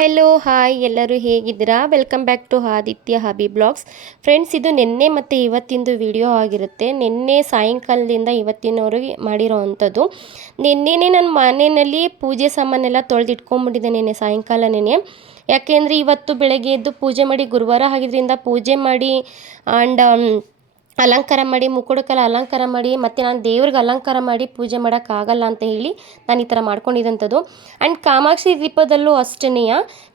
Hello hi ಎಲ್ಲರೂ ಹೇಗಿದ್ದೀರಾ? Welcome back to Aditya hobby blogs. Friends, ಇದು ನಿನ್ನೆ ಮತ್ತು ಇವತ್ತಿಂದು ವಿಡಿಯೋ ಆಗಿರುತ್ತೆ. ನಿನ್ನೆ ಸಾಯಂಕಾಲದಿಂದ ಇವತ್ತಿನವರೆಗೆ ಮಾಡಿರೋ ಅಂಥದ್ದು. ನಿನ್ನೆನೇ ನನ್ನ ಮನೆಯಲ್ಲಿ ಪೂಜೆ ಸಾಮಾನೆಲ್ಲ ತೊಳೆದಿಟ್ಕೊಂಡ್ಬಿಟ್ಟಿದ್ದೆ ನಿನ್ನೆ ಸಾಯಂಕಾಲನೇ. ಯಾಕೆಂದರೆ ಇವತ್ತು ಬೆಳಗ್ಗೆ ಎದ್ದು ಪೂಜೆ ಮಾಡಿ, ಗುರುವಾರ ಆಗಿದ್ದರಿಂದ ಪೂಜೆ ಮಾಡಿ ಆ್ಯಂಡ್ ಅಲಂಕಾರ ಮಾಡಿ, ಮುಕ್ಕುಡಕ್ಕೆಲ್ಲ ಅಲಂಕಾರ ಮಾಡಿ, ಮತ್ತು ನಾನು ದೇವ್ರಿಗೆ ಅಲಂಕಾರ ಮಾಡಿ ಪೂಜೆ ಮಾಡೋಕ್ಕಾಗಲ್ಲ ಅಂತ ಹೇಳಿ ನಾನು ಈ ಥರ ಮಾಡ್ಕೊಂಡಿದ್ದಂಥದ್ದು. ಆ್ಯಂಡ್ ಕಾಮಾಕ್ಷಿ ದೀಪದಲ್ಲೂ ಅಷ್ಟೇ.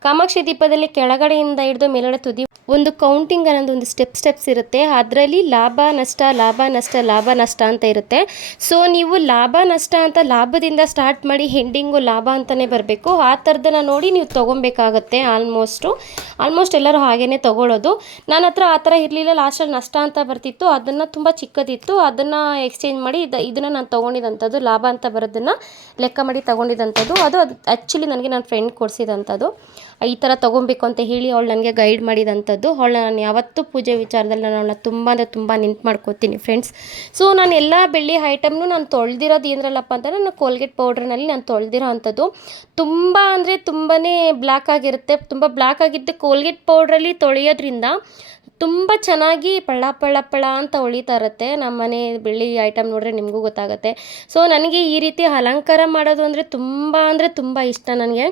ಕಾಮಾಕ್ಷಿ ದೀಪದಲ್ಲಿ ಕೆಳಗಡೆಯಿಂದ ಹಿಡಿದು ಮೇಲ್ಗಡೆ ತುದಿ ಒಂದು ಕೌಂಟಿಂಗ್ ಅನ್ನೋದು ಒಂದು ಸ್ಟೆಪ್ಸ್ ಇರುತ್ತೆ. ಅದರಲ್ಲಿ ಲಾಭ ನಷ್ಟ ಲಾಭ ನಷ್ಟ ಲಾಭ ನಷ್ಟ ಅಂತ ಇರುತ್ತೆ. ಸೊ ನೀವು ಲಾಭ ನಷ್ಟ ಅಂತ ಲಾಭದಿಂದ ಸ್ಟಾರ್ಟ್ ಮಾಡಿ ಹೆಂಡಿಂಗು ಲಾಭ ಅಂತಲೇ ಬರಬೇಕು. ಆ ಥರದನ್ನ ನೋಡಿ ನೀವು ತೊಗೊಬೇಕಾಗತ್ತೆ. ಆಲ್ಮೋಸ್ಟ್ ಎಲ್ಲರೂ ಹಾಗೇ ತೊಗೊಳ್ಳೋದು. ನನ್ನ ಹತ್ರ ಆ ಥರ ಇರಲಿಲ್ಲ. ಲಾಸ್ಟಲ್ಲಿ ನಷ್ಟ ಅಂತ ಬರ್ತಿತ್ತು. ಅದನ್ನು ತುಂಬ ಚಿಕ್ಕದಿತ್ತು, ಅದನ್ನು ಎಕ್ಸ್ಚೇಂಜ್ ಮಾಡಿ ಇದನ್ನು ನಾನು ತೊಗೊಂಡಿದ್ದಂಥದ್ದು. ಲಾಭ ಅಂತ ಬರೋದನ್ನು ಲೆಕ್ಕ ಮಾಡಿ ತೊಗೊಂಡಿದ್ದಂಥದ್ದು. ಅದು ಆ್ಯಕ್ಚುಲಿ ನನಗೆ ನನ್ನ ಫ್ರೆಂಡ್ ಕೊಡಿಸಿದಂಥದ್ದು. ಈ ಥರ ತೊಗೊಬೇಕು ಅಂತ ಹೇಳಿ ಅವಳು ನನಗೆ ಗೈಡ್ ಮಾಡಿದಂಥದ್ದು. ಅವಳು ನಾನು ಯಾವತ್ತೂ ಪೂಜೆ ವಿಚಾರದಲ್ಲಿ ನಾನು ಅವಳನ್ನ ತುಂಬ ಅಂದರೆ ತುಂಬ ನೆನ್ಪು ಮಾಡ್ಕೋತೀನಿ ಫ್ರೆಂಡ್ಸ್. ಸೊ ನಾನು ಎಲ್ಲ ಬೆಳ್ಳಿ ಐಟಮ್ನು ನಾನು ತೊಳೆದಿರೋದು ಏನರಲ್ಲಪ್ಪ ಅಂತಂದರೆ ನಾನು ಕೋಲ್ಗೇಟ್ ಪೌಡ್ರ್ನಲ್ಲಿ ನಾನು ತೊಳೆದಿರೋ ಅಂಥದ್ದು. ತುಂಬ ಅಂದರೆ ತುಂಬಾ ಬ್ಲ್ಯಾಕ್ ಆಗಿರುತ್ತೆ. ತುಂಬ ಬ್ಲ್ಯಾಕ್ ಆಗಿದ್ದು ಕೋಲ್ಗೇಟ್ ಪೌಡ್ರಲ್ಲಿ ತೊಳೆಯೋದ್ರಿಂದ ತುಂಬ ಚೆನ್ನಾಗಿ ಪಳ ಪಳ ಪಳ ಅಂತ ಹೊಳಿತಾ ಇರುತ್ತೆ. ನಮ್ಮ ಮನೆ ಬೆಳ್ಳಿ ಐಟಮ್ ನೋಡಿದ್ರೆ ನಿಮಗೂ ಗೊತ್ತಾಗುತ್ತೆ. ಸೊ ನನಗೆ ಈ ರೀತಿ ಅಲಂಕಾರ ಮಾಡೋದು ಅಂದರೆ ತುಂಬ ಇಷ್ಟ. ನನಗೆ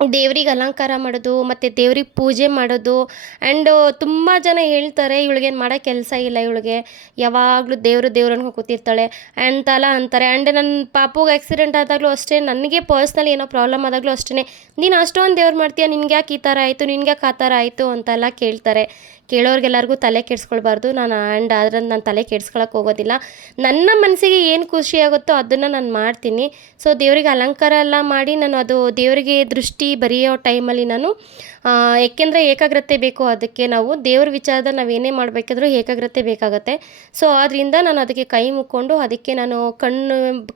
ದೇವ್ರಿಗೆ ಅಲಂಕಾರ ಮಾಡೋದು ಮತ್ತು ದೇವ್ರಿಗೆ ಪೂಜೆ ಮಾಡೋದು. ಆ್ಯಂಡ್ ತುಂಬ ಜನ ಹೇಳ್ತಾರೆ, ಇವಳಿಗೇನು ಮಾಡೋ ಕೆಲಸ ಇಲ್ಲ, ಇವಳಿಗೆ ಯಾವಾಗಲೂ ದೇವ್ರು ಅನ್ಕೊಂಡು ಕೂತಿರ್ತಾಳೆ ಅಂತೆಲ್ಲ ಅಂತಾರೆ. ಆ್ಯಂಡ್ ನನ್ನ ಪಾಪುಗೆ ಆಕ್ಸಿಡೆಂಟ್ ಆದಾಗಲೂ ಅಷ್ಟೇ, ನನಗೆ ಪರ್ಸ್ನಲಿ ಏನೋ ಪ್ರಾಬ್ಲಮ್ ಆದಾಗಲೂ ಅಷ್ಟೇ, ನೀನು ಅಷ್ಟೊಂದು ದೇವ್ರು ಮಾಡ್ತೀಯ, ನಿನ್ಗೆ ಯಾಕೆ ಈ ಥರ ಆಯಿತು, ನಿನ್ಗೆ ಯಾಕೆ ಆ ಥರ ಆಯಿತು ಅಂತೆಲ್ಲ ಕೇಳ್ತಾರೆ. ಕೇಳೋರಿಗೆಲ್ಲರಿಗೂ ತಲೆ ಕೆಡಿಸ್ಕೊಳ್ಬಾರ್ದು. ಅದರಿಂದ ನಾನು ತಲೆ ಕೆಡಿಸ್ಕೊಳಕ್ಕೆ ಹೋಗೋದಿಲ್ಲ. ನನ್ನ ಮನಸ್ಸಿಗೆ ಏನು ಖುಷಿ ಆಗುತ್ತೋ ಅದನ್ನು ನಾನು ಮಾಡ್ತೀನಿ. ಸೊ ದೇವರಿಗೆ ಅಲಂಕಾರ ಎಲ್ಲ ಮಾಡಿ ನಾನು ಅದು ದೇವರಿಗೆ ದೃಷ್ಟಿ ಬರೆಯೋ ಟೈಮಲ್ಲಿ ನಾನು ಏಕೆಂದರೆ ಏಕಾಗ್ರತೆ ಬೇಕು. ಅದಕ್ಕೆ ನಾವು ದೇವ್ರ ವಿಚಾರದಲ್ಲಿ ನಾವು ಏನೇ ಮಾಡಬೇಕಾದ್ರೂ ಏಕಾಗ್ರತೆ ಬೇಕಾಗುತ್ತೆ. ಸೊ ಆದ್ದರಿಂದ ನಾನು ಅದಕ್ಕೆ ಕೈ ಮುಕ್ಕೊಂಡು ಅದಕ್ಕೆ ನಾನು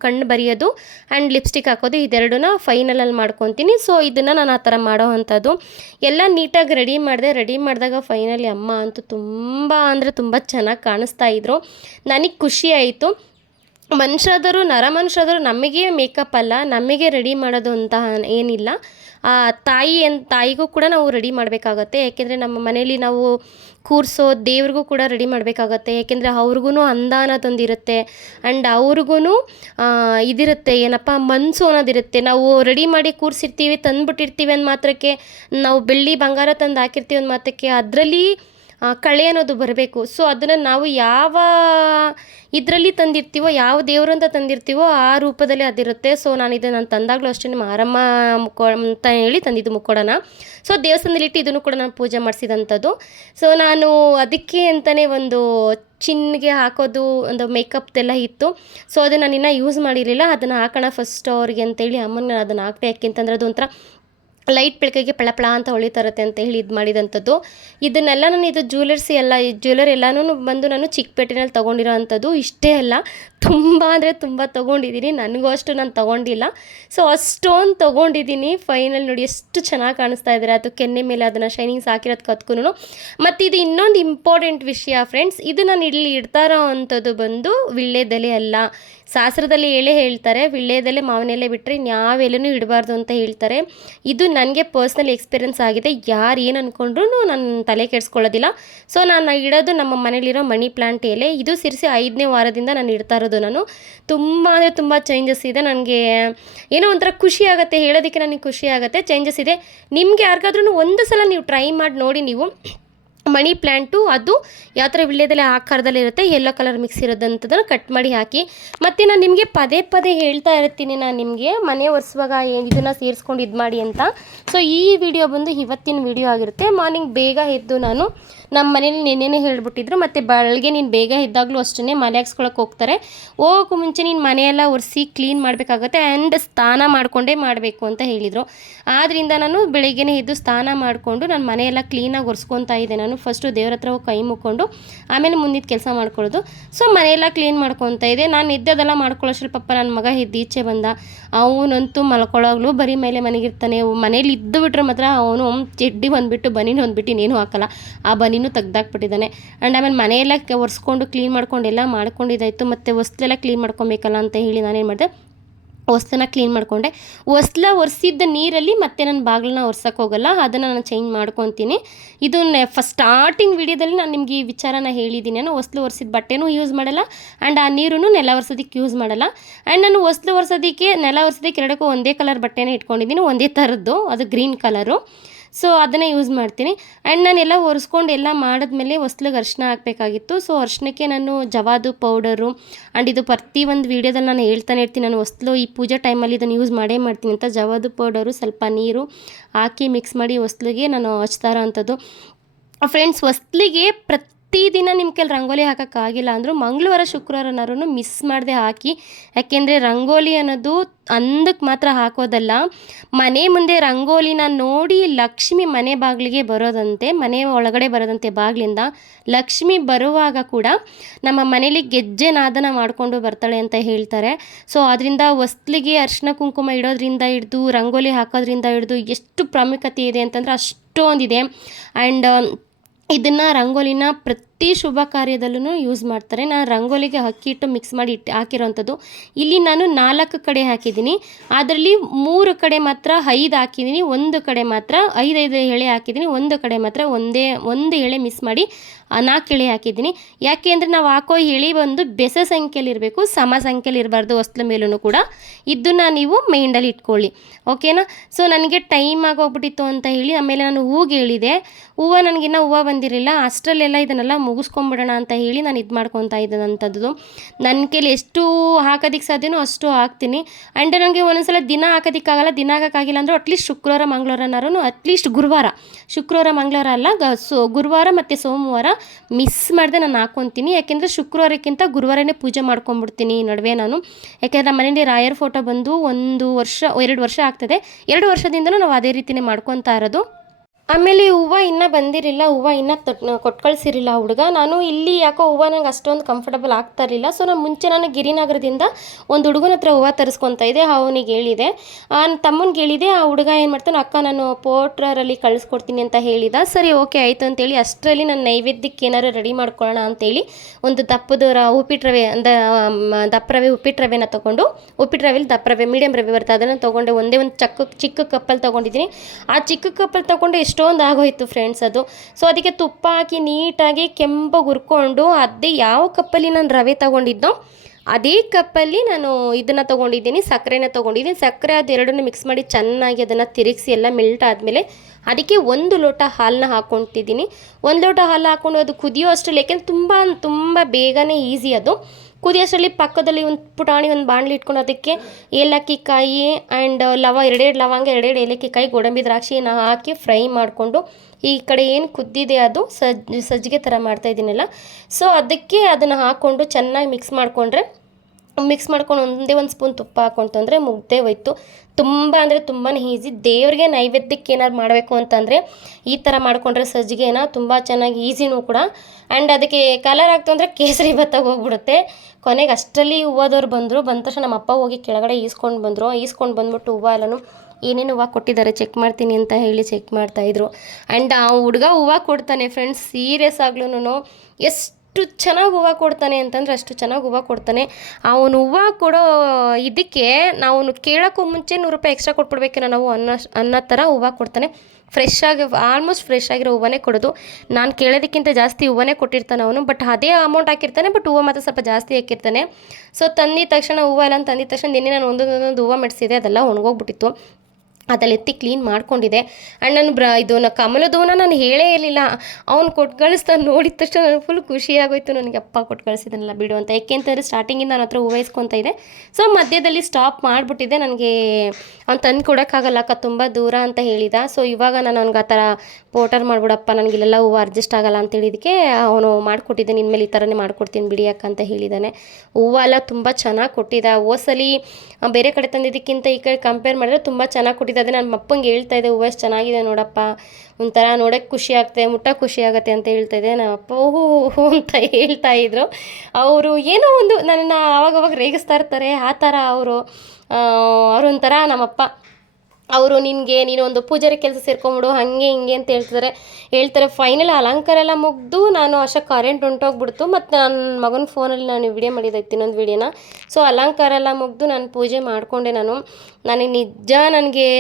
ಕಣ್ಣು ಬರೆಯೋದು ಆ್ಯಂಡ್ ಲಿಪ್ಸ್ಟಿಕ್ ಹಾಕೋದು ಇದೆರಡನ್ನ ಫೈನಲಲ್ಲಿ ಮಾಡ್ಕೊತೀನಿ. ಸೊ ಇದನ್ನು ನಾನು ಆ ಥರ ಮಾಡೋ ಅಂಥದ್ದು. ಎಲ್ಲ ನೀಟಾಗಿ ರೆಡಿ ಮಾಡಿದಾಗ ಫೈನಲಿ ಅಮ್ಮ ಅಂತೂ ತುಂಬ ಅಂದರೆ ತುಂಬ ಚೆನ್ನಾಗಿ ಕಾಣಿಸ್ತಾ ಇದ್ರು. ನನಗೆ ಖುಷಿ ಆಯಿತು. ನರಮನುಷ್ಯರಾದರೂ ನಮಗೆ ಮೇಕಪ್ ಅಲ್ಲ, ನಮಗೆ ರೆಡಿ ಮಾಡೋದು ಅಂತ ಏನಿಲ್ಲ. ತಾಯಿಗೂ ಕೂಡ ನಾವು ರೆಡಿ ಮಾಡಬೇಕಾಗತ್ತೆ. ಯಾಕೆಂದರೆ ನಮ್ಮ ಮನೇಲಿ ನಾವು ಕೂರಿಸೋ ದೇವ್ರಿಗೂ ಕೂಡ ರೆಡಿ ಮಾಡಬೇಕಾಗತ್ತೆ. ಏಕೆಂದರೆ ಅವ್ರಿಗೂ ಅಂದ ಅನ್ನೋದೊಂದಿರುತ್ತೆ. ಆ್ಯಂಡ್ ಅವ್ರಿಗೂ ಇದಿರುತ್ತೆ, ಏನಪ್ಪ ಮನಸ್ಸು ಅನ್ನೋದಿರುತ್ತೆ. ನಾವು ರೆಡಿ ಮಾಡಿ ಕೂರಿಸಿರ್ತೀವಿ, ತಂದುಬಿಟ್ಟಿರ್ತೀವಿ ಅಂದ ಮಾತ್ರಕ್ಕೆ, ನಾವು ಬೆಳ್ಳಿ ಬಂಗಾರ ತಂದು ಹಾಕಿರ್ತೀವಿ ಅಂದ ಮಾತ್ರಕ್ಕೆ ಅದರಲ್ಲಿ ಕಳೆ ಅನ್ನೋದು ಬರಬೇಕು. ಸೊ ಅದನ್ನು ನಾವು ಯಾವ ಇದರಲ್ಲಿ ತಂದಿರ್ತೀವೋ, ಯಾವ ದೇವರು ಅಂತ ತಂದಿರ್ತೀವೋ ಆ ರೂಪದಲ್ಲಿ ಅದಿರುತ್ತೆ. ಸೊ ನಾನು ತಂದಾಗಲೂ ಅಷ್ಟೇ ಮಾರಮ್ಮ ಅಂತ ಹೇಳಿ ತಂದಿದ್ದು ಮುಕ್ಕೊಡೋಣ. ಸೊ ದೇವಸ್ಥಾನದಲ್ಲಿಟ್ಟು ಇದನ್ನು ಕೂಡ ನಾನು ಪೂಜೆ ಮಾಡಿಸಿದಂಥದ್ದು. ಸೊ ನಾನು ಅದಕ್ಕೆ ಅಂತಲೇ ಒಂದು ಚಿನ್ನಿಗೆ ಹಾಕೋದು ಒಂದು ಮೇಕಪ್ದೆಲ್ಲ ಇತ್ತು. ಸೊ ಅದನ್ನು ನಾನು ಇನ್ನೂ ಯೂಸ್ ಮಾಡಿರಲಿಲ್ಲ. ಅದನ್ನು ಹಾಕೋಣ ಫಸ್ಟ್ ಅವ್ರಿಗೆ ಅಂತೇಳಿ ಅಮ್ಮನಿಗೆ ನಾನು ಅದನ್ನು ಹಾಕ್ತೆ. ಯಾಕೆಂತಂದರೆ ಅದು ಒಂಥರ ಲೈಟ್ ಬೆಳಕಿಗೆ ಪಳ ಅಂತ ಹೊಳಿತಾ ಇರುತ್ತೆ ಅಂತ ಹೇಳಿ ಇದು ಮಾಡಿದಂಥದ್ದು. ಇದನ್ನೆಲ್ಲ ನಾನು ಜ್ಯುವೆಲರಿ ಎಲ್ಲನೂ ಬಂದು ನಾನು ಚಿಕ್ಕಪೇಟೆನಲ್ಲಿ ತೊಗೊಂಡಿರೋ ಅಂಥದ್ದು. ಇಷ್ಟೇ ಅಲ್ಲ, ತುಂಬ ಅಂದರೆ ತುಂಬ ತೊಗೊಂಡಿದ್ದೀನಿ. ನನಗೂ ಅಷ್ಟು ನಾನು ತೊಗೊಂಡಿಲ್ಲ. ಸೊ ಅಷ್ಟೊಂದು ತೊಗೊಂಡಿದ್ದೀನಿ. ಫೈನಲ್ ನೋಡಿ ಎಷ್ಟು ಚೆನ್ನಾಗಿ ಕಾಣಿಸ್ತಾ ಇದ್ದಾರೆ. ಅದು ಕೆನ್ನೆ ಮೇಲೆ ಅದನ್ನು ಶೈನಿಂಗ್ಸ್ ಹಾಕಿರೋದು ಕತ್ಕೂ. ಮತ್ತು ಇದು ಇನ್ನೊಂದು ಇಂಪಾರ್ಟೆಂಟ್ ವಿಷಯ ಫ್ರೆಂಡ್ಸ್, ಇದು ನಾನು ಇಲ್ಲಿ ಇಡ್ತಾ ಇರೋ ಅಂಥದ್ದು ಬಂದು ವಿಳ್ಯೆದೆಲೆ ಅಲ್ಲ. ಶಾಸ್ತ್ರದಲ್ಲಿ ಹೇಳ್ತಾರೆ, ವಿಳ್ಯೆದೆಲೆ ಮಾವಿನ ಎಲೆ ಬಿಟ್ಟರೆ ಯಾವ ಎಲೆನೂ ಇಡಬಾರ್ದು ಅಂತ ಹೇಳ್ತಾರೆ. ಇದು ನನಗೆ ಪರ್ಸ್ನಲ್ ಎಕ್ಸ್ಪೀರಿಯನ್ಸ್ ಆಗಿದೆ. ಯಾರು ಏನು ಅಂದ್ಕೊಂಡ್ರೂ ನಾನು ತಲೆ ಕೆಡಿಸ್ಕೊಳ್ಳೋದಿಲ್ಲ. ಸೊ ನಾನು ಇಡೋದು ನಮ್ಮ ಮನೇಲಿರೋ ಮನಿ ಪ್ಲಾಂಟ್ ಎಲೆ. ಇದು ಸೇರಿಸಿ 5ನೇ ವಾರದಿಂದ ನಾನು ಇಡ್ತಾ ಇರೋದು. ನಾನು ತುಂಬ ಅಂದರೆ ತುಂಬ ಚೇಂಜಸ್ ಇದೆ. ನನಗೆ ಏನೋ ಒಂಥರ ಖುಷಿ ಆಗುತ್ತೆ, ಹೇಳೋದಕ್ಕೆ ನನಗೆ ಖುಷಿ ಆಗುತ್ತೆ. ಚೇಂಜಸ್ ಇದೆ. ನಿಮಗೆ ಯಾರಿಗಾದ್ರೂ ಒಂದು ಸಲ ನೀವು ಟ್ರೈ ಮಾಡಿ ನೋಡಿ. ನೀವು ಮನಿ ಪ್ಲ್ಯಾಂಟು ಅದು ಯಾವ ಥರ ವಿಳ್ಯೆದೆಲೆ ಆಕಾರದಲ್ಲಿ ಇರುತ್ತೆ, ಯೆಲ್ಲೋ ಕಲರ್ ಮಿಕ್ಸ್ ಇರೋದಂಥದ್ದನ್ನು ಕಟ್ ಮಾಡಿ ಹಾಕಿ. ಮತ್ತು ನಾನು ನಿಮಗೆ ಪದೇ ಹೇಳ್ತಾ ಇರ್ತೀನಿ, ನಾನು ನಿಮಗೆ ಮನೆ ಒರೆಸುವಾಗ ಇದನ್ನು ಸೇರಿಸ್ಕೊಂಡು ಇದು ಮಾಡಿ ಅಂತ. ಸೊ ಈ ವಿಡಿಯೋ ಬಂದು ಇವತ್ತಿನ ವಿಡಿಯೋ ಆಗಿರುತ್ತೆ. ಮಾರ್ನಿಂಗ್ ಬೇಗ ಎದ್ದು ನಾನು ನಮ್ಮ ಮನೇಲಿ ನೆನ್ನೆನೇ ಹೇಳಿಬಿಟ್ಟಿದ್ರು. ಮತ್ತು ಬೆಳಗ್ಗೆ ನೀನು ಬೇಗ ಎದ್ದಾಗಲೂ ಅಷ್ಟೇ ಮನೆ ಹಾಕ್ಸ್ಕೊಳಕ್ಕೆ ಹೋಗ್ತಾರೆ. ಹೋಗೋಕ್ಕೂ ಮುಂಚೆ ನೀನು ಮನೆಯೆಲ್ಲ ಒರೆಸಿ ಕ್ಲೀನ್ ಮಾಡಬೇಕಾಗತ್ತೆ ಆ್ಯಂಡ್ ಸ್ನಾನ ಮಾಡಿಕೊಂಡೇ ಮಾಡಬೇಕು ಅಂತ ಹೇಳಿದರು. ಆದ್ದರಿಂದ ನಾನು ಬೆಳಗ್ಗೆನೇ ಎದ್ದು ಸ್ನಾನ ಮಾಡಿಕೊಂಡು ನಾನು ಮನೆಯೆಲ್ಲ ಕ್ಲೀನಾಗಿ ಒರೆಸ್ಕೊತಾ ಇದ್ದೆ. ನಾನು ಫಸ್ಟು ದೇವ್ರ ಹತ್ರ ಹೋಗಿ ಕೈ ಮುಕ್ಕೊಂಡು ಆಮೇಲೆ ಮುಂದಿನ ಕೆಲಸ ಮಾಡ್ಕೊಳ್ಳೋದು. ಸೊ ಮನೆಯೆಲ್ಲ ಕ್ಲೀನ್ ಮಾಡ್ಕೊತಾ ಇದ್ದೆ. ನಾನು ಎದ್ದದೆಲ್ಲ ಮಾಡ್ಕೊಳ್ಳೋಷ್ಟ್ರಲ್ಲಿ ಪಾಪ ನನ್ನ ಮಗ ಈಚೆ ಬಂದ. ಅವನಂತೂ ಮಲ್ಕೊಳ್ಳೋಗ್ಲೂ ಬರೀ ಮೇಲೆ ಮನೆಗಿರ್ತಾನೆ. ಮನೇಲಿ ಇದ್ದು ಬಿಟ್ರೆ ಮಾತ್ರ ಅವನು ಚಡ್ಡಿ ಬಂದುಬಿಟ್ಟು ಬನೀನು ಅಂದ್ಬಿಟ್ಟು ಇನ್ನೇನು ಹಾಕಲ್ಲ. ಆ ಬನೀನು ತೆಗ್ದಾಕ್ಬಿಟ್ಟಿದ್ದಾನೆ. ಆ್ಯಂಡ್ ಆಮೇಲೆ ಮನೆಯೆಲ್ಲ ಒರೆಸ್ಕೊಂಡು ಕ್ಲೀನ್ ಮಾಡ್ಕೊಂಡು ಎಲ್ಲ ಮಾಡ್ಕೊಂಡಿದ್ದಾಯಿತು. ಮತ್ತು ಹೊಸ್ಲೆಲ್ಲ ಕ್ಲೀನ್ ಮಾಡ್ಕೊಬೇಕಲ್ಲ ಅಂತ ಹೇಳಿ ನಾನೇನು ಮಾಡಿದೆ, ಹೊಸ್ಲನ್ನ ಕ್ಲೀನ್ ಮಾಡಿಕೊಂಡೆ. ಹೊಸ್ಲ ಒರೆಸಿದ್ದ ನೀರಲ್ಲಿ ಮತ್ತೆ ನಾನು ಬಾಗಿಲನ್ನ ಒರ್ಸೋಕ್ಕೆ ಹೋಗಲ್ಲ, ಅದನ್ನು ನಾನು ಚೇಂಜ್ ಮಾಡ್ಕೊತೀನಿ. ಇದನ್ನೇ ಸ್ಟಾರ್ಟಿಂಗ್ ವೀಡಿಯೋದಲ್ಲಿ ನಾನು ನಿಮಗೆ ಈ ವಿಚಾರನ ಹೇಳಿದ್ದೀನಿ. ನಾನು ಹೊಸ್ಲು ಒರೆಸಿದ ಬಟ್ಟೆನೂ ಯೂಸ್ ಮಾಡಲ್ಲ ಆ್ಯಂಡ್ ಆ ನೀರನ್ನು ನೆಲ ಒರೆಸೋದಕ್ಕೆ ಯೂಸ್ ಮಾಡಲ್ಲ. ಆ್ಯಂಡ್ ನಾನು ಹೊಸ್ಲು ಒರೆಸೋದಕ್ಕೆ ನೆಲ ಒರೆಸೋದಕ್ಕೆ ಎರಡಕ್ಕೂ ಒಂದೇ ಕಲರ್ ಬಟ್ಟೆನೇ ಇಟ್ಕೊಂಡಿದ್ದೀನಿ, ಒಂದೇ ಥರದ್ದು, ಅದು ಗ್ರೀನ್ ಕಲರು. ಸೊ ಅದನ್ನೇ ಯೂಸ್ ಮಾಡ್ತೀನಿ. ಆ್ಯಂಡ್ ನಾನೆಲ್ಲ ಒರೆಸ್ಕೊಂಡು ಎಲ್ಲ ಮಾಡಿದ್ಮೇಲೆ ಹೊಸ್ಲಿಗೆ ಅರಿಶಿನ ಹಾಕಬೇಕಾಗಿತ್ತು. ಸೊ ಅರಿಶಿನಕ್ಕೆ ನಾನು ಜವಾದು ಪೌಡರು ಆ್ಯಂಡ್ ಇದು ಪ್ರತಿ ಒಂದು ವೀಡಿಯೋದಲ್ಲಿ ನಾನು ಹೇಳ್ತಾನೆ ಇರ್ತೀನಿ, ನಾನು ಹೊಸ್ಲು ಈ ಪೂಜೆ ಟೈಮಲ್ಲಿ ಇದನ್ನು ಯೂಸ್ ಮಾಡೇ ಮಾಡ್ತೀನಿ ಅಂತ. ಜವಾದು ಪೌಡರು ಸ್ವಲ್ಪ ನೀರು ಹಾಕಿ ಮಿಕ್ಸ್ ಮಾಡಿ ಹೊಸ್ಲಿಗೆ ನಾನು ಹಚ್ತಾ ಇರೋವಂಥದ್ದು. ಫ್ರೆಂಡ್ಸ್, ಹೊಸ್ಲಿಗೆ ಪ್ರತಿದಿನ ನಿಮ್ಮ ಕೈಲಿ ರಂಗೋಲಿ ಹಾಕೋಕ್ಕಾಗಿಲ್ಲ ಅಂದರೂ ಮಂಗಳವಾರ ಶುಕ್ರವಾರನಾದ್ರೂ ಮಿಸ್ ಮಾಡದೆ ಹಾಕಿ. ಯಾಕೆಂದರೆ ರಂಗೋಲಿ ಅನ್ನೋದು ಅಂದಕ್ಕೆ ಮಾತ್ರ ಹಾಕೋದಲ್ಲ, ಮನೆ ಮುಂದೆ ರಂಗೋಲಿನ ನೋಡಿ ಲಕ್ಷ್ಮಿ ಮನೆ ಬಾಗಿಲಿಗೆ ಬರೋದಂತೆ, ಮನೆ ಒಳಗಡೆ ಬರೋದಂತೆ ಬಾಗಿಲಿಂದ. ಲಕ್ಷ್ಮಿ ಬರುವಾಗ ಕೂಡ ನಮ್ಮ ಮನೇಲಿ ಗೆಜ್ಜೆ ನಾದನ ಮಾಡಿಕೊಂಡು ಬರ್ತಾಳೆ ಅಂತ ಹೇಳ್ತಾರೆ. ಸೊ ಅದರಿಂದ ಹೊಸ್ಲಿಗೆ ಅರಿಶಿನ ಕುಂಕುಮ ಇಡೋದ್ರಿಂದ ಹಿಡ್ದು ರಂಗೋಲಿ ಹಾಕೋದ್ರಿಂದ ಹಿಡ್ದು ಎಷ್ಟು ಪ್ರಾಮುಖ್ಯತೆ ಇದೆ ಅಂತಂದರೆ ಅಷ್ಟೊಂದಿದೆ. ಆ್ಯಂಡ್ ಇದನ್ನು ರಂಗೋಲಿನ ಪ್ರತಿ ಶುಭ ಕಾರ್ಯದಲ್ಲೂ ಯೂಸ್ ಮಾಡ್ತಾರೆ. ನಾನು ರಂಗೋಲಿಗೆ ಅಕ್ಕಿ ಹಿಟ್ಟು ಮಿಕ್ಸ್ ಮಾಡಿ ಹಾಕಿರೋವಂಥದ್ದು. ಇಲ್ಲಿ ನಾನು 4 ಕಡೆ ಹಾಕಿದ್ದೀನಿ, ಅದರಲ್ಲಿ 3 ಕಡೆ ಮಾತ್ರ 5 ಹಾಕಿದ್ದೀನಿ, ಒಂದು ಕಡೆ ಮಾತ್ರ 5 ಎಳೆ ಹಾಕಿದ್ದೀನಿ, ಒಂದು ಕಡೆ ಮಾತ್ರ ಒಂದು ಎಳೆ ಮಿಸ್ ಮಾಡಿ 4 ಎಳೆ ಹಾಕಿದ್ದೀನಿ. ಯಾಕೆ ಅಂದರೆ ನಾವು ಹಾಕೋ ಎಳೆ ಒಂದು ಬೆಸ ಸಂಖ್ಯೆಯಲ್ಲಿ ಇರಬೇಕು, ಸಮ ಸಂಖ್ಯೆಯಲ್ಲಿ ಇರಬಾರ್ದು ಹೊಸ್ಲ ಮೇಲೂ ಕೂಡ. ಇದನ್ನು ನೀವು ಮೈಂಡಲ್ಲಿ ಇಟ್ಕೊಳ್ಳಿ, ಓಕೆನಾ. ಸೊ ನನಗೆ ಟೈಮ್ ಆಗೋಗ್ಬಿಟ್ಟಿತ್ತು ಅಂತ ಹೇಳಿ ಆಮೇಲೆ ನಾನು ಹೂಗೆ ಹೇಳಿದೆ. ನನಗಿನ್ನೂ ಹೂವು ಬಂದಿರಲಿಲ್ಲ, ಅಷ್ಟರಲ್ಲೆಲ್ಲ ಇದನ್ನೆಲ್ಲ ಮುಗಿಸ್ಕೊಂಬಿಡೋಣ ಅಂತ ಹೇಳಿ ನಾನು ಇದು ಮಾಡ್ಕೊತಾ ಇದ್ದಂಥದ್ದು. ನನ್ನ ಕೈಲಿ ಎಷ್ಟು ಹಾಕೋದಕ್ಕೆ ಸಾಧ್ಯನೋ ಅಷ್ಟು ಹಾಕ್ತೀನಿ. ಆ್ಯಂಡ್ ನನಗೆ ಒಂದೊಂದ್ಸಲ ದಿನ ಹಾಕೋದಕ್ಕಾಗಲ್ಲ, ದಿನ ಹಾಕೋಕ್ಕಾಗಿಲ್ಲ ಅಂದರೂ ಅಟ್ಲೀಸ್ಟ್ ಶುಕ್ರವಾರ ಮಂಗಳವಾರನಾರು, ಅಟ್ಲೀಸ್ಟ್ ಗುರುವಾರ, ಶುಕ್ರವಾರ ಮಂಗಳವಾರ ಅಲ್ಲ, ಗುರುವಾರ ಮತ್ತು ಸೋಮವಾರ ಮಿಸ್ ಮಾಡಿದೆ ನಾನು ಹಾಕ್ಕೊತೀನಿ. ಯಾಕೆಂದರೆ ಶುಕ್ರವಾರಕ್ಕಿಂತ ಗುರುವಾರನೇ ಪೂಜೆ ಮಾಡ್ಕೊಂಬಿಡ್ತೀನಿ ಈ ನಡುವೆ ನಾನು. ಯಾಕೆಂದರೆ ನಮ್ಮ ಮನೇಲಿ ರಾಯರ್ ಫೋಟೋ ಬಂದು 2 ವರ್ಷ ಆಗ್ತದೆ. 2 ವರ್ಷದಿಂದಲೂ ನಾವು ಅದೇ ರೀತಿಯೇ ಮಾಡ್ಕೊತಾ ಇರೋದು. ಆಮೇಲೆ ಹೂವು ಇನ್ನೂ ಬಂದಿರಲಿಲ್ಲ, ಹೂವು ಇನ್ನೂ ಕೊಟ್ಟು ಕಳಿಸಿರಲಿಲ್ಲ ಹುಡುಗ. ನಾನು ಇಲ್ಲಿ ಯಾಕೋ ಹೂವು ನಂಗೆ ಅಷ್ಟೊಂದು ಕಂಫರ್ಟಬಲ್ ಆಗ್ತಾ ಇರಲಿಲ್ಲ. ಸೊ ನಾನು ಗಿರಿನಗರದಿಂದ ಒಂದು ಹುಡುಗನ ಹತ್ರ ಹೂವು ತರಿಸ್ಕೊತಾ ಇದ್ದೆ. ಅವನಿಗೆ ಹೇಳಿದೆ, ನನ್ನ ತಮ್ಮನಿಗೆ ಹೇಳಿದೆ. ಆ ಹುಡುಗ ಏನು ಮಾಡ್ತಾನೆ, ಅಕ್ಕ ನಾನು ಪೋಟ್ರಲ್ಲಿ ಕಳಿಸ್ಕೊಡ್ತೀನಿ ಅಂತ ಹೇಳಿದ. ಸರಿ ಓಕೆ ಆಯಿತು ಅಂತೇಳಿ ಅಷ್ಟರಲ್ಲಿ ನನ್ನ ನೈವೇದ್ಯಕ್ಕೆ ಏನಾರು ರೆಡಿ ಮಾಡ್ಕೊಳ್ಳೋಣ ಅಂತೇಳಿ ಒಂದು ದಪ್ಪದ ಉಪ್ಪಿಟ್ಟು ರವೆ, ದಪ್ಪ ರವೆ ಉಪ್ಪಿಟ್ಟು ರವೆನ ತೊಗೊಂಡು, ಉಪ್ಪಿಟ್ಟು ರವೆಲಿ ದಪ್ಪ ರವೆ ಮೀಡಿಯಮ್ ರವೆ ಬರುತ್ತೆ, ಅದನ್ನು ತೊಗೊಂಡೆ. ಒಂದೇ ಒಂದು ಚಿಕ್ಕ ಕಪ್ಪಲ್ಲಿ ತೊಗೊಂಡಿದ್ದೀನಿ. ಆ ಚಿಕ್ಕ ಕಪ್ಪಲ್ಲಿ ತೊಗೊಂಡು ಎಷ್ಟೊಂದು ಆಗೋಯ್ತು ಫ್ರೆಂಡ್ಸ್ ಅದು. ಸೊ ಅದಕ್ಕೆ ತುಪ್ಪ ಹಾಕಿ ನೀಟಾಗಿ ಕೆಂಪಾಗಿ ಹುರ್ಕೊಂಡು, ಅದೇ ಯಾವ ಕಪ್ಪಲ್ಲಿ ನಾನು ರವೆ ತೊಗೊಂಡಿದ್ದೋ ಅದೇ ಕಪ್ಪಲ್ಲಿ ನಾನು ಇದನ್ನು ತೊಗೊಂಡಿದ್ದೀನಿ, ಸಕ್ಕರೆನ ತೊಗೊಂಡಿದ್ದೀನಿ. ಸಕ್ಕರೆ ಅದೆರಡನ್ನೂ ಮಿಕ್ಸ್ ಮಾಡಿ ಚೆನ್ನಾಗಿ ಅದನ್ನು ತಿರುಗಿಸಿ ಎಲ್ಲ ಮೆಲ್ಟ್ ಆದಮೇಲೆ ಅದಕ್ಕೆ 1 ಲೋಟ ಹಾಲನ್ನ ಹಾಕ್ಕೊತಿದ್ದೀನಿ. 1 ಲೋಟ ಹಾಲು ಹಾಕ್ಕೊಂಡು ಅದು ಕುದಿಯೋ ಅಷ್ಟರಲ್ಲಿ, ಯಾಕೆಂದರೆ ತುಂಬ ಬೇಗನೆ ಈಸಿ ಅದು. ಕುದಿಯೋಷ್ಟರಲ್ಲಿ ಪಕ್ಕದಲ್ಲಿ ಒಂದು ಪುಟಾಣಿ ಒಂದು ಬಾಣಲಿ ಇಟ್ಕೊಂಡು ಅದಕ್ಕೆ ಏಲಕ್ಕಿ ಕಾಯಿ ಆ್ಯಂಡ್ ಎರಡೆರಡು ಲವಂಗ, ಎರಡೆರಡು ಏಲಕ್ಕಿ ಕಾಯಿ, ಗೋಡಂಬಿ ದ್ರಾಕ್ಷಿನ ಹಾಕಿ ಫ್ರೈ ಮಾಡಿಕೊಂಡು, ಈ ಕಡೆ ಏನು ಕುದ್ದಿದೆ ಅದು ಸಜ್ಜಿಗೆ ಥರ ಮಾಡ್ತಾಯಿದ್ದೀನಲ್ಲ, ಸೊ ಅದಕ್ಕೆ ಅದನ್ನು ಹಾಕ್ಕೊಂಡು ಚೆನ್ನಾಗಿ ಮಿಕ್ಸ್ ಮಾಡ್ಕೊಂಡು ಒಂದೇ ಒಂದು ಸ್ಪೂನ್ ತುಪ್ಪ ಹಾಕ್ಕೊಂಡು ತಂದರೆ ಮುಗ್ದೇ ಹೋಯ್ತು. ತುಂಬ ಅಂದರೆ ತುಂಬಾ ಈಸಿ. ದೇವ್ರಿಗೆ ನೈವೇದ್ಯಕ್ಕೆ ಏನಾದ್ರು ಮಾಡಬೇಕು ಅಂತಂದರೆ ಈ ಥರ ಮಾಡಿಕೊಂಡ್ರೆ ಸಜ್ಜಿಗೆನ ತುಂಬ ಚೆನ್ನಾಗಿ ಈಸಿನೂ ಕೂಡ. ಆ್ಯಂಡ್ ಅದಕ್ಕೆ ಕಲರ್ ಆಗ್ತು ಅಂದರೆ ಕೇಸರಿ ಭತ್ತ ಹೋಗ್ಬಿಡುತ್ತೆ. ಕೊನೆಗೆ ಅಷ್ಟರಲ್ಲಿ ಹೂವದವ್ರು ಬಂದ ತಕ್ಷಣ ನಮ್ಮ ಅಪ್ಪ ಹೋಗಿ ಕೆಳಗಡೆ ಈಸ್ಕೊಂಡು ಬಂದ್ಬಿಟ್ಟು ಹೂವು ಎಲ್ಲನೂ ಏನೇನು ಹೂವು ಕೊಟ್ಟಿದ್ದಾರೆ ಚೆಕ್ ಮಾಡ್ತೀನಿ ಅಂತ ಹೇಳಿ ಚೆಕ್ ಮಾಡ್ತಾಯಿದ್ರು. ಆ್ಯಂಡ್ ಆ ಹುಡುಗ ಹೂವು ಕೊಡ್ತಾನೆ ಫ್ರೆಂಡ್ಸ್, ಸೀರಿಯಸ್ ಆಗ್ಲೂ ಎಷ್ಟು ಚೆನ್ನಾಗಿ ಹೂವು ಕೊಡ್ತಾನೆ ಅಂತಂದರೆ ಅಷ್ಟು ಚೆನ್ನಾಗಿ ಹೂವು ಕೊಡ್ತಾನೆ. ಅವನು ಹೂವು ಕೊಡೋ ಇದಕ್ಕೆ ನಾವು ಕೇಳೋಕ್ಕೂ ಮುಂಚೆ ₹100 ಎಕ್ಸ್ಟ್ರಾ ಕೊಟ್ಬಿಡ್ಬೇಕೇನೋ ನಾವು ಅನ್ನೋ ಥರ ಹೂವು ಕೊಡ್ತಾನೆ. ಆಲ್ಮೋಸ್ಟ್ ಫ್ರೆಶ್ ಆಗಿರೋ ಹೂವನೇ ಕೊಡೋದು. ನಾನು ಕೇಳೋದಕ್ಕಿಂತ ಜಾಸ್ತಿ ಹೂವನೇ ಕೊಟ್ಟಿರ್ತಾನೆ ಅವನು. ಬಟ್ ಅದೇ ಅಮೌಂಟ್ ಹಾಕಿರ್ತಾನೆ, ಬಟ್ ಹೂವು ಮಾತ್ರ ಸ್ವಲ್ಪ ಜಾಸ್ತಿ ಹಾಕಿರ್ತಾನೆ. ಸೊ ತಂದಿದ ತಕ್ಷಣ ನಿನ್ನೆ ನಾನು ಒಂದೊಂದು ಹೂವು ಮೆಡಿಸಿದೆ, ಅದೆಲ್ಲ ಒಣಗೋಗ್ಬಿಟ್ಟಿತ್ತು. ಅದೆಲ್ಲ ಎತ್ತಿ ಕ್ಲೀನ್ ಮಾಡ್ಕೊಂಡಿದ್ದೆ. ಆ್ಯಂಡ್ ನಾನು ಕಮಲದ ಹೂವನ್ನ ನಾನು ಹೇಳೇ ಇರಲಿಲ್ಲ. ಅವ್ನು ಕೊಟ್ಟು ಕಳಿಸ್ತಾನೆ ನೋಡಿದ ತಕ್ಷಣ ನನಗೆ ಫುಲ್ ಖುಷಿಯಾಗೋಯ್ತು. ನನಗೆ ಅಪ್ಪ ಕೊಟ್ಟು ಕಳಿಸಿದನಲ್ಲ ಬಿಡು ಅಂತ. ಏಕೆಂತಂದರೆ ಸ್ಟಾರ್ಟಿಂಗಿಂದ ನನ್ನ ಹತ್ರ ಹೂವು ಇಸ್ಕೊತಾ ಇದೆ. ಸೊ ಮಧ್ಯದಲ್ಲಿ ಸ್ಟಾಪ್ ಮಾಡಿಬಿಟ್ಟಿದ್ದೆ. ನನಗೆ ಅವ್ನು ತಂದು ಕೊಡೋಕ್ಕಾಗಲ್ಲ ಅಕ್ಕ, ತುಂಬ ದೂರ ಅಂತ ಹೇಳಿದ. ಸೊ ಇವಾಗ ನಾನು ಅವ್ನಿಗೆ ಆ ಥರ ಪೋಟರ್ ಮಾಡಿಬಿಡಪ್ಪ, ನನಗೆ ಇಲ್ಲೆಲ್ಲ ಹೂವು ಅಡ್ಜಸ್ಟ್ ಆಗಲ್ಲ ಅಂತ ಹೇಳಿದಕ್ಕೆ ಅವನು ಮಾಡಿಕೊಟ್ಟಿದ್ದಾನೆ. ಇನ್ಮೇಲೆ ಈ ಥರನೇ ಮಾಡ್ಕೊಡ್ತೀನಿ ಬಿಡಿ ಅಕ್ಕ ಅಂತ ಹೇಳಿದ್ದಾನೆ. ಹೂವೆಲ್ಲ ತುಂಬ ಚೆನ್ನಾಗಿ ಕೊಟ್ಟಿದ್ದ. ಓಸಲಿ ಬೇರೆ ಕಡೆ ತಂದಿದ್ದಕ್ಕಿಂತ ಈ ಕಡೆ ಕಂಪೇರ್ ಮಾಡಿದ್ರೆ ತುಂಬ ಚೆನ್ನಾಗಿ ಕೊಟ್ಟಿದ್ದ. ಅದೇ ನನ್ನ ಅಪ್ಪಂಗೆ ಹೇಳ್ತಾ ಇದ್ದೆ, ಹೂವು ಎಷ್ಟು ಚೆನ್ನಾಗಿದೆ ನೋಡಪ್ಪ, ಒಂಥರ ನೋಡೋಕ್ಕೆ ಖುಷಿ ಆಗ್ತದೆ, ಮುಟ್ಟಕ್ಕೆ ಖುಷಿ ಆಗುತ್ತೆ ಅಂತ ಹೇಳ್ತಾಯಿದ್ದೆ. ನಮ್ಮ ಅಪ್ಪ ಹೂ ಅಂತ ಹೇಳ್ತಾಯಿದ್ರು. ಅವರು ಏನೋ ಒಂದು ನನ್ನನ್ನು ಆವಾಗವಾಗ ರೇಗಿಸ್ತಾ ಇರ್ತಾರೆ, ಆ ಥರ ಅವರೊಂಥರ ನಮ್ಮಪ್ಪ. ಅವರು ನೀನು ಒಂದು ಪೂಜಾರಿ ಕೆಲಸ ಸೇರ್ಕೊಂಬಿಡು ಹಾಗೆ ಹಿಂಗೆ ಅಂತ ಹೇಳ್ತಾರೆ. ಫೈನಲ್ ಅಲಂಕಾರ ಎಲ್ಲ ಮುಗಿದು ನಾನು ಅಷ್ಟೇ ಕರೆಂಟ್ ಹೊಂಟೋಗ್ಬಿಡ್ತು. ಮತ್ತು ನನ್ನ ಮಗನ ಫೋನಲ್ಲಿ ನಾನು ವಿಡಿಯೋ ಮಾಡಿದ್ದೈತೆ ಇನ್ನೊಂದು ವಿಡಿಯೋನ. ಸೊ ಅಲಂಕಾರ ಎಲ್ಲ ಮುಗಿದು ನಾನು ಪೂಜೆ ಮಾಡಿಕೊಂಡೆ. ನನಗೆ ನಿಜ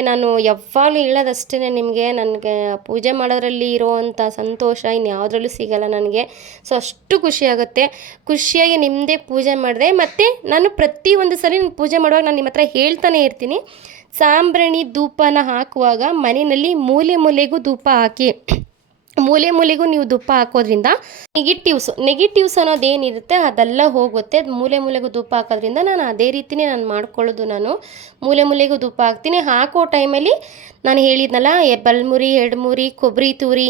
ನಾನು ಯಾವಾಗಲೂ ಹೇಳೋದಷ್ಟೇ ನಿಮಗೆ, ನನಗೆ ಪೂಜೆ ಮಾಡೋದ್ರಲ್ಲಿ ಇರೋವಂಥ ಸಂತೋಷ ಇನ್ಯಾವುದ್ರಲ್ಲೂ ಸಿಗಲ್ಲ ನನಗೆ. ಸೊ ಅಷ್ಟು ಖುಷಿಯಾಗಿ ನಿಮ್ಮದೇ ಪೂಜೆ ಮಾಡಿದೆ. ಮತ್ತು ನಾನು ಪ್ರತಿ ಒಂದು ಸರಿ ನಾನು ಪೂಜೆ ಮಾಡುವಾಗ ನಾನು ನಿಮ್ಮ ಹತ್ರ ಹೇಳ್ತಾನೆ ಇರ್ತೀನಿ, ಸಾಂಬ್ರಾಣಿ ಧೂಪನ ಹಾಕುವಾಗ ಮನೆಯಲ್ಲಿ ಮೂಲೆ ಮೂಲೆಗೂ ಧೂಪ ಹಾಕಿ. ಮೂಲೆಗೂ ನೀವು ಧೂಪ ಹಾಕೋದ್ರಿಂದ ನೆಗೆಟಿವ್ಸ್ ಅನ್ನೋದೇನಿರುತ್ತೆ ಅದೆಲ್ಲ ಹೋಗುತ್ತೆ. ಅದು ಮೂಲೆಗೂ ಧೂಪ ಹಾಕೋದ್ರಿಂದ ನಾನು ಅದೇ ರೀತಿಯೇ ನಾನು ಮಾಡ್ಕೊಳ್ಳೋದು. ನಾನು ಮೂಲೆಗೂ ಧೂಪ ಹಾಕ್ತೀನಿ. ಹಾಕೋ ಟೈಮಲ್ಲಿ ನಾನು ಹೇಳಿದ್ನಲ್ಲ, ಬಲ್ಮುರಿ 2 ಮುರಿ, ಕೊಬ್ಬರಿ ತುರಿ,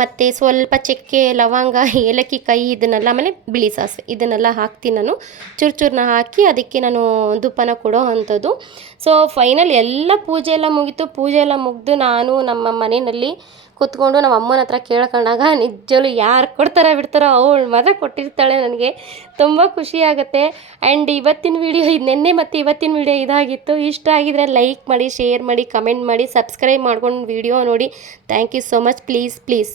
ಮತ್ತು ಸ್ವಲ್ಪ ಚಕ್ಕೆ, ಲವಂಗ, ಏಲಕ್ಕಿ ಕಾಯಿ ಇದನ್ನೆಲ್ಲ, ಆಮೇಲೆ ಬಿಳಿ ಸಾಸಿವೆ ಇದನ್ನೆಲ್ಲ ಹಾಕ್ತೀನಿ ನಾನು. ಚೂರನ್ನ ಹಾಕಿ ಅದಕ್ಕೆ ನಾನು ಧೂಪನ ಕೊಡೋ ಅಂಥದ್ದು. ಸೊ ಫೈನಲ್ ಎಲ್ಲ ಪೂಜೆ ಎಲ್ಲ ಮುಗಿದು ನಾನು ನಮ್ಮ ಮನೆಯಲ್ಲಿ ಕೂತ್ಕೊಂಡು ನಮ್ಮ ಅಮ್ಮನ ಹತ್ರ ಕೇಳ್ಕೊಂಡಾಗ ನಿಜವೂ ಯಾರು ಬಿಡ್ತಾರೋ ಅವಳು ಮಾತ್ರ ಕೊಟ್ಟಿರ್ತಾಳೆ. ನನಗೆ ತುಂಬ ಖುಷಿ ಆಗುತ್ತೆ. ಆ್ಯಂಡ್ ಇವತ್ತಿನ ವಿಡಿಯೋ ನೆನ್ನೆ ಮತ್ತು ಇವತ್ತಿನ ವಿಡಿಯೋ ಇದಾಗಿತ್ತು. ಇಷ್ಟ ಆಗಿದ್ರೆ ಲೈಕ್ ಮಾಡಿ, ಶೇರ್ ಮಾಡಿ, ಕಮೆಂಟ್ ಮಾಡಿ, ಸಬ್ಸ್ಕ್ರೈಬ್ ಮಾಡ್ಕೊಂಡು ವಿಡಿಯೋ ನೋಡಿ. Thank you so much. Please